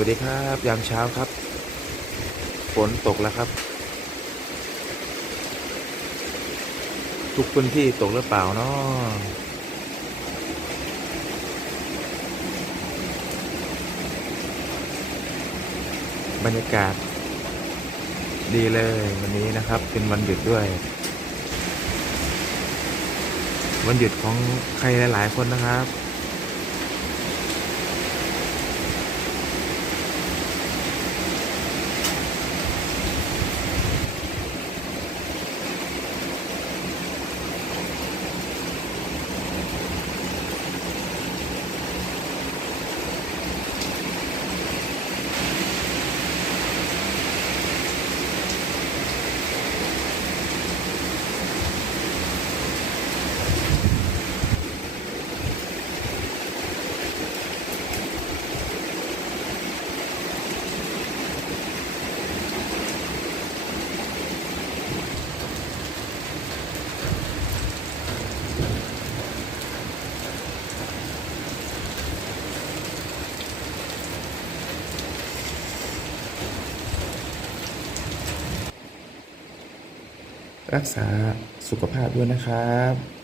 วัสดีครับยามเช้าครับฝนตกแล้วครับทุกพื้นที่ตกหรือเปล่าเนาะบรรยากาศดีเลยวันนี้นะครับเป็นวันหยุดด้วยวันหยุดของใครหลายๆคนนะครับรักษาสุขภาพด้วยนะครับ